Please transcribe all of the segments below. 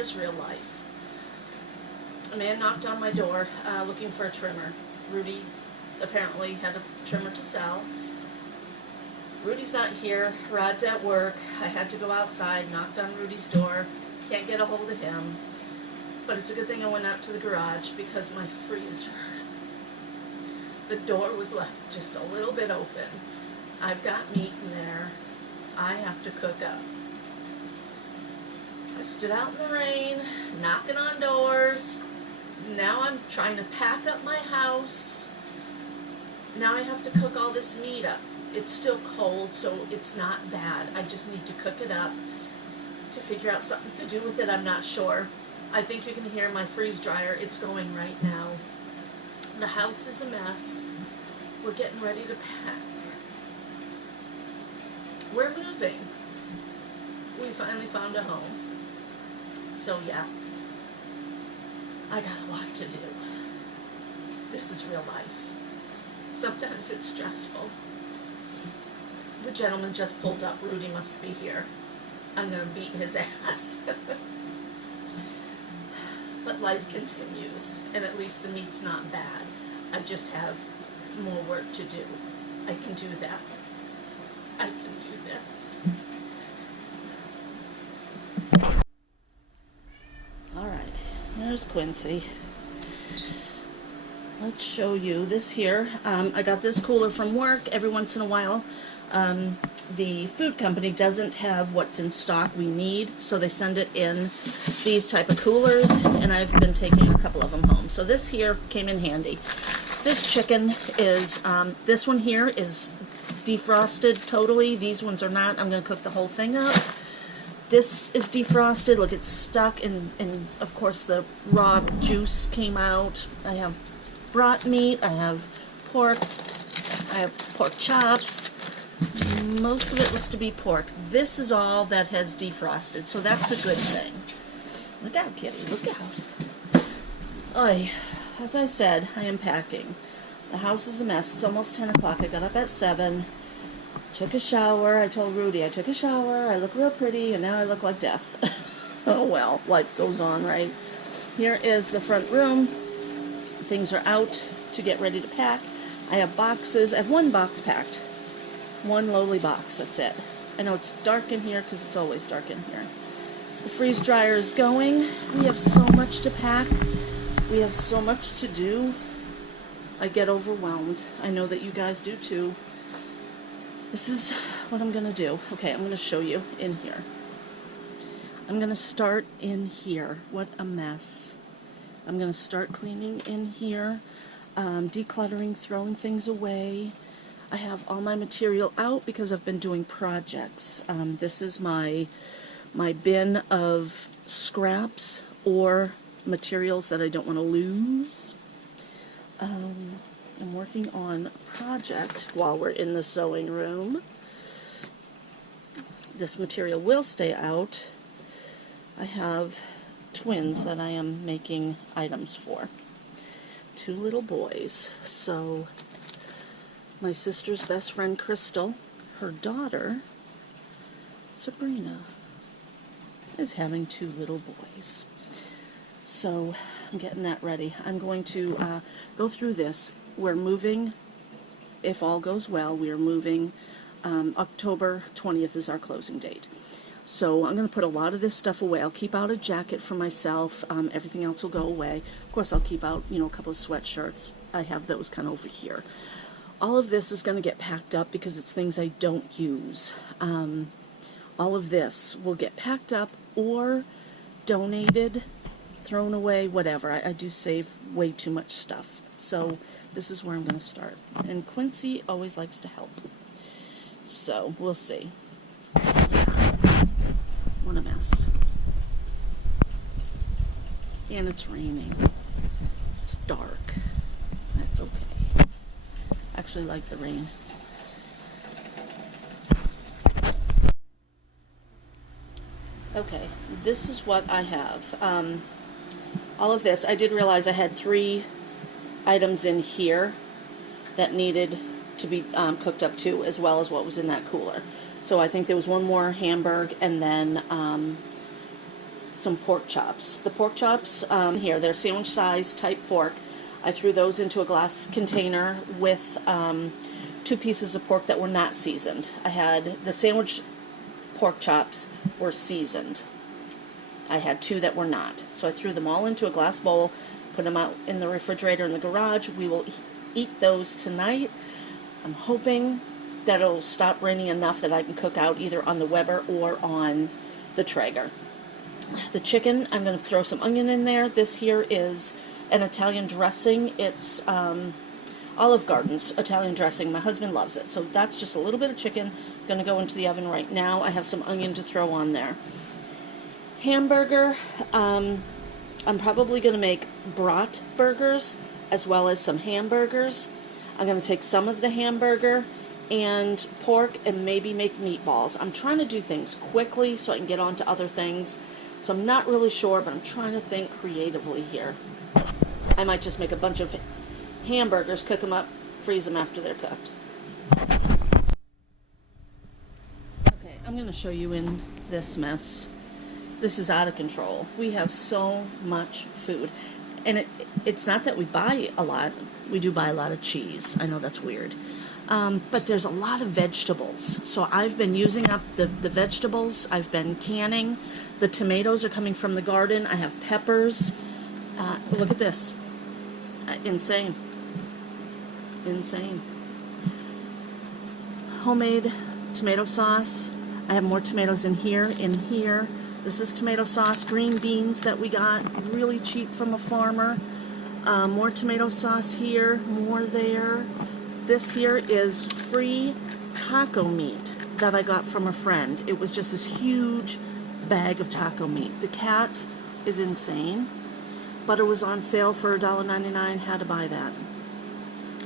here's real life. A man knocked on my door looking for a trimmer. Rudy apparently had a trimmer to sell. Rudy's not here. Rod's at work. I had to go outside, knocked on Rudy's door. Can't get a hold of him. But it's a good thing I went out to the garage because my freezer, the door was left just a little bit open. I've got meat in there. I have to cook up. I stood out in the rain, knocking on doors. Now I'm trying to pack up my house. Now I have to cook all this meat up. It's still cold, so it's not bad. I just need to cook it up to figure out something to do with it. I'm not sure. I think you can hear my freeze dryer. It's going right now. The house is a mess. We're getting ready to pack. We're moving. We finally found a home. So yeah, I got a lot to do. This is real life. Sometimes it's stressful. The gentleman just pulled up. Rudy must be here. I'm going to beat his ass. But life continues, and at least the meat's not bad. I just have more work to do. I can do that. I can do this. Alright, there's Quincy. Let's show you this here. I got this cooler from work. Every once in a while, the food company doesn't have what's in stock we need, so they send it in these type of coolers, and I've been taking a couple of them home. So this here came in handy. This chicken is, this one here is defrosted totally. These ones are not. I'm going to cook the whole thing up. This is defrosted. Look, it's stuck, and of course the raw juice came out. I have brat meat. I have pork. I have pork chops. Most of it looks to be pork. This is all that has defrosted, so that's a good thing. Look out, kitty. Look out. Oy. As I said, I am packing. The house is a mess. It's almost 10 o'clock. I got up at 7. Took a shower. I told Rudy I took a shower. I look real pretty, and now I look like death. Oh well, life goes on, right? Here is the front room. Things are out to get ready to pack. I have boxes. I have one box packed. One lowly box. That's it. I know it's dark in here because it's always dark in here. The freeze dryer is going. We have so much to pack. We have so much to do. I get overwhelmed. I know that you guys do too. This is what I'm going to do. Okay, I'm going to show you in here. I'm going to start in here. What a mess. I'm going to start cleaning in here, decluttering, throwing things away. I have all my material out because I've been doing projects. This is my bin of scraps or materials that I don't want to lose. I'm working on a project while we're in the sewing room. This material will stay out. I have twins that I am making items for. 2 little boys. So my sister's best friend Crystal, her daughter Sabrina, is having 2 little boys. So I'm getting that ready. I'm going to go through this. We're moving, if all goes well, we are moving. October 20th is our closing date. So I'm going to put a lot of this stuff away. I'll keep out a jacket for myself. Everything else will go away. Of course, I'll keep out, a couple of sweatshirts. I have those kind of over here. All of this is going to get packed up because it's things I don't use. All of this will get packed up or donated, thrown away, whatever. I do save way too much stuff. So this is where I'm going to start. And Quincy always likes to help. So we'll see. What a mess. And it's raining. It's dark. That's okay. I actually like the rain. Okay, this is what I have. All of this, I did realize I had 3 items in here that needed to be cooked up too, as well as what was in that cooler. So I think there was one more hamburger and then some pork chops. The pork chops here, they're sandwich size type pork. I threw those into a glass container with 2 pieces of pork that were not seasoned. I had the sandwich pork chops were seasoned. I had 2 that were not. So I threw them all into a glass bowl, put them out in the refrigerator in the garage. We will eat those tonight. I'm hoping that it'll stop raining enough that I can cook out either on the Weber or on the Traeger. The chicken, I'm going to throw some onion in there. This here is an Italian dressing. It's Olive Garden's Italian dressing. My husband loves it. So that's just a little bit of chicken. Going to go into the oven right now. I have some onion to throw on there. Hamburger, I'm probably going to make brat burgers as well as some hamburgers. I'm going to take some of the hamburger and pork and maybe make meatballs. I'm trying to do things quickly so I can get on to other things. So I'm not really sure, but I'm trying to think creatively here. I might just make a bunch of hamburgers, cook them up, freeze them after they're cooked. Okay, I'm going to show you in this mess. This is out of control. We have so much food. And it's not that we buy a lot. We do buy a lot of cheese. I know that's weird. But there's a lot of vegetables. So I've been using up the vegetables. I've been canning. The tomatoes are coming from the garden. I have peppers. Look at this. Insane. Insane. Homemade tomato sauce. I have more tomatoes in here. This is tomato sauce. Green beans that we got really cheap from a farmer. More tomato sauce here. More there. This here is free taco meat that I got from a friend. It was just this huge bag of taco meat. The cat is insane. Butter was on sale for $1.99. Had to buy that.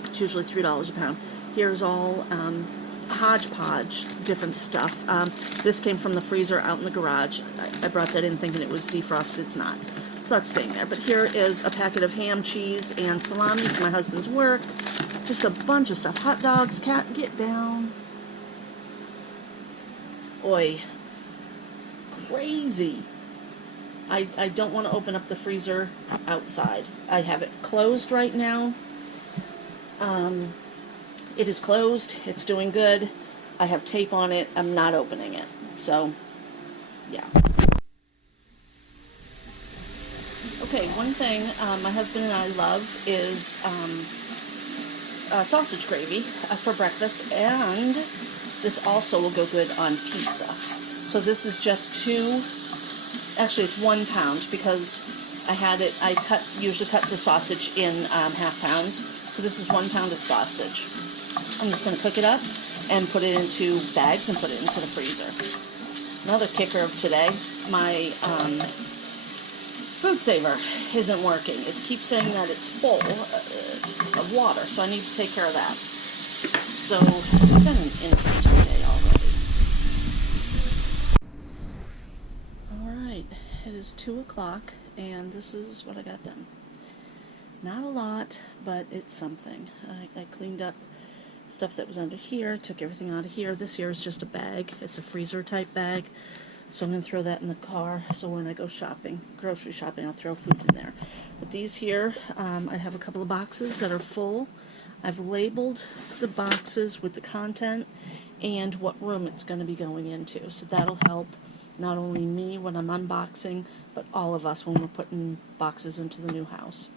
It's usually $3 a pound. Here's all hodgepodge, different stuff. This came from the freezer out in the garage. I brought that in thinking it was defrosted. It's not. So that's staying there. But here is a packet of ham, cheese, and salami for my husband's work. Just a bunch of stuff. Hot dogs. Cat, get down. Oi. Crazy. I don't want to open up the freezer outside. I have it closed right now. It is closed. It's doing good. I have tape on it. I'm not opening it. So, yeah. Okay, one thing my husband and I love is sausage gravy for breakfast, and this also will go good on pizza. So this is just actually it's 1 pound because I usually cut the sausage in half pounds. So this is 1 pound of sausage. I'm just going to cook it up and put it into bags and put it into the freezer. Another kicker of today, my food saver isn't working. It keeps saying that it's full of water, so I need to take care of that. So it's been an interesting day already. Alright, it is 2 o'clock and this is what I got done. Not a lot, but it's something. I cleaned up stuff that was under here, took everything out of here. This here is just a bag. It's a freezer type bag. So I'm going to throw that in the car, so when I go shopping, grocery shopping, I'll throw food in there. But these here, I have a couple of boxes that are full. I've labeled the boxes with the content and what room it's going to be going into. So that'll help not only me when I'm unboxing, but all of us when we're putting boxes into the new house.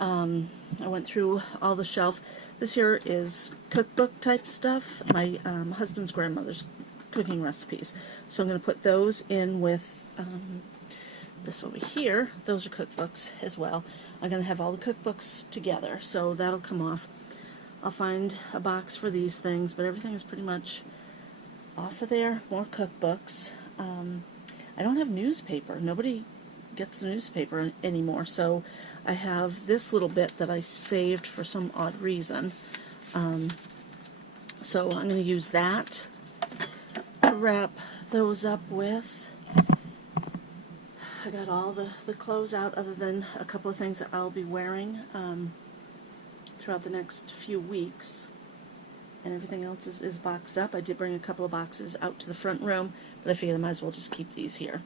I went through all the shelf. This here is cookbook type stuff. My husband's grandmother's cooking recipes. So I'm going to put those in with this over here. Those are cookbooks as well. I'm going to have all the cookbooks together, so that'll come off. I'll find a box for these things, but everything is pretty much off of there. More cookbooks. I don't have newspaper. Nobody gets the newspaper anymore, so I have this little bit that I saved for some odd reason. So I'm going to use that to wrap those up with. I got all the clothes out other than a couple of things that I'll be wearing throughout the next few weeks. And everything else is boxed up. I did bring a couple of boxes out to the front room, but I figured I might as well just keep these here.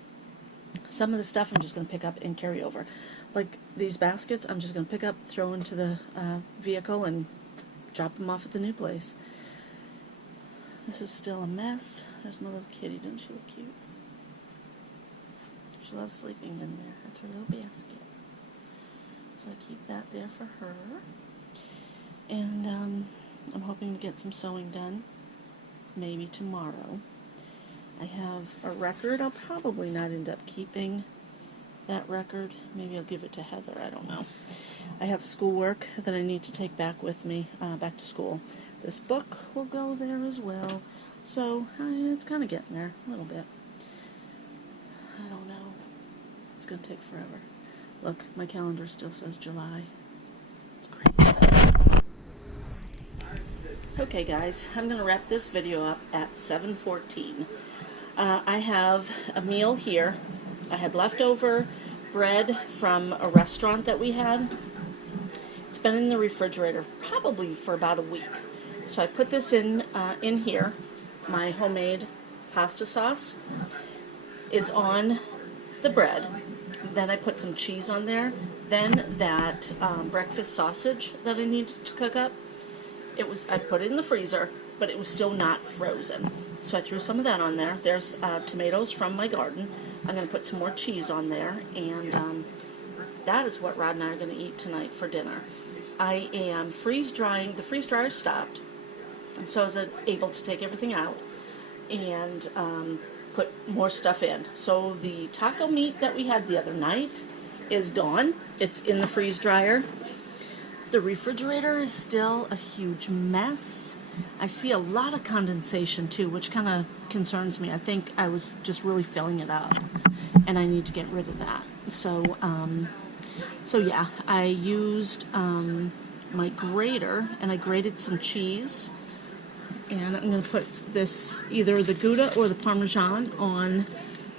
Some of the stuff I'm just going to pick up and carry over. Like these baskets, I'm just going to pick up, throw into the vehicle, and drop them off at the new place. This is still a mess. There's my little kitty. Doesn't she look cute? She loves sleeping in there. That's her little basket. So I keep that there for her. And I'm hoping to get some sewing done. Maybe tomorrow. I have a record. I'll probably not end up keeping that record. Maybe I'll give it to Heather. I don't know. I have schoolwork that I need to take back with me, back to school. This book will go there as well. So it's kind of getting there a little bit. I don't know. It's going to take forever. Look, my calendar still says July. It's crazy. Okay guys, I'm going to wrap this video up at 7:14. I have a meal here. I had leftover bread from a restaurant that we had. It's been in the refrigerator probably for about a week. So I put this in here. My homemade pasta sauce is on the bread. Then I put some cheese on there. Then that breakfast sausage that I needed to cook up, I put it in the freezer, but it was still not frozen. So I threw some of that on there. There's tomatoes from my garden. I'm going to put some more cheese on there, and that is what Rod and I are going to eat tonight for dinner. I am freeze drying. The freeze dryer stopped, so I was able to take everything out and put more stuff in. So the taco meat that we had the other night is gone. It's in the freeze dryer. The refrigerator is still a huge mess. I see a lot of condensation too, which kind of concerns me. I think I was just really filling it up, and I need to get rid of that. So yeah, I used my grater, and I grated some cheese, and I'm going to put this, either the Gouda or the Parmesan, on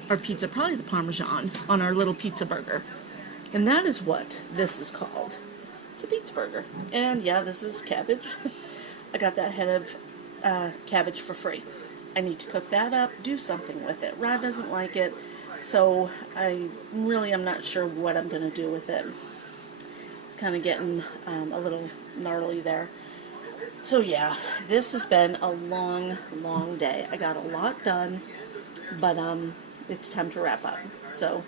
our pizza, probably the Parmesan, on our little pizza burger. And that is what this is called. It's a Beets Burger. And yeah, this is cabbage. I got that head of cabbage for free. I need to cook that up, do something with it. Rod doesn't like it, so I really am not sure what I'm going to do with it. It's kind of getting a little gnarly there. So yeah, this has been a long, long day. I got a lot done, but it's time to wrap up. So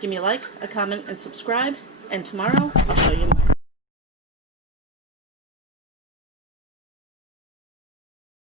give me a like, a comment, and subscribe, and tomorrow I'll show you more.